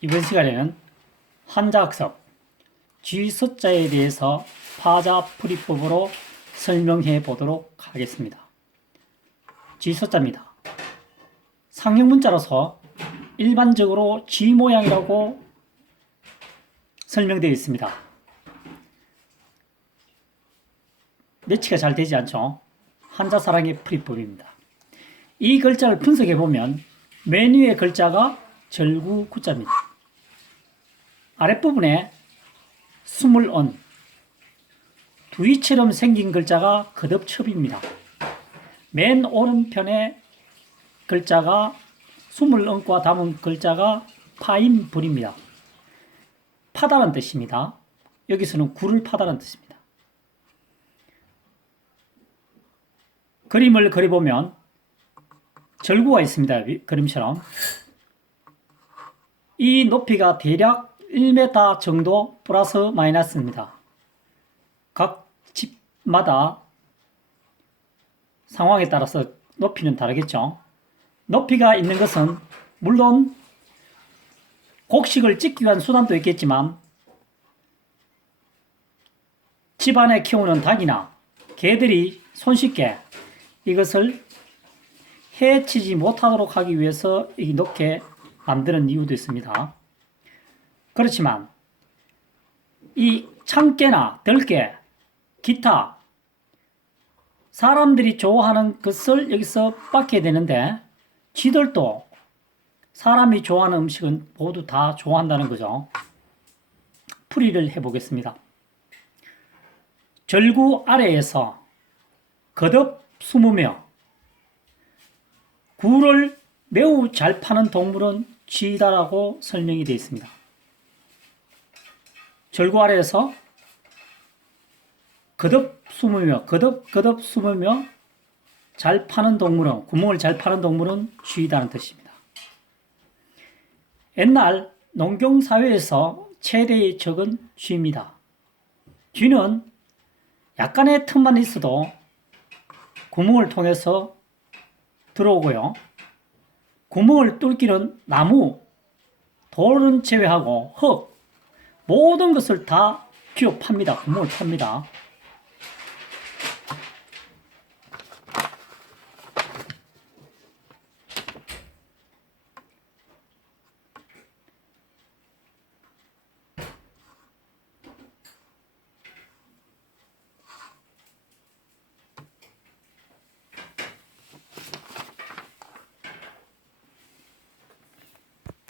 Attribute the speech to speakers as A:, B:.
A: 이번 시간에는 한자학습 쥐숫자에 대해서 파자풀이법으로 설명해 보도록 하겠습니다. 쥐숫자입니다. 상형 문자로서 일반적으로 쥐 모양이라고 설명되어 있습니다. 매치가 잘 되지 않죠? 한자 사랑의 풀이법입니다. 이 글자를 분석해 보면 맨 위의 글자가 절구 구자입니다. 아랫부분에 스물 언 두이처럼 생긴 글자가 거듭첩입니다. 맨 오른편에 글자가 스물 언과 담은 글자가 파인불입니다. 파다는 뜻입니다. 여기서는 굴을 파다는 뜻입니다. 그림을 그려보면 절구가 있습니다. 위- 그림처럼. 이 높이가 대략 1m 정도 플러스 마이너스입니다. 각 집마다 상황에 따라서 높이는 다르겠죠. 높이가 있는 것은 물론 곡식을 찍기 위한 수단도 있겠지만 집안에 키우는 닭이나 개들이 손쉽게 이것을 해치지 못하도록 하기 위해서 이 높게 만드는 이유도 있습니다. 그렇지만 이 참깨나 들깨, 기타 사람들이 좋아하는 것을 여기서 받게 되는데 쥐들도 사람이 좋아하는 음식은 모두 다 좋아한다는 거죠. 풀이를 해보겠습니다. 절구 아래에서 거듭 숨으며 굴을 매우 잘 파는 동물은 쥐다라고 설명이 되어 있습니다. 절구 아래에서 거듭 숨으며 거듭 거듭 숨으며 잘 파는 동물은 구멍을 잘 파는 동물은 쥐다는 뜻입니다. 옛날 농경 사회에서 최대의 적은 쥐입니다. 쥐는 약간의 틈만 있어도 구멍을 통해서 들어오고요. 구멍을 뚫기는 나무, 돌은 제외하고 흙, 모든 것을 다 팝니다. 구멍을 팝니다.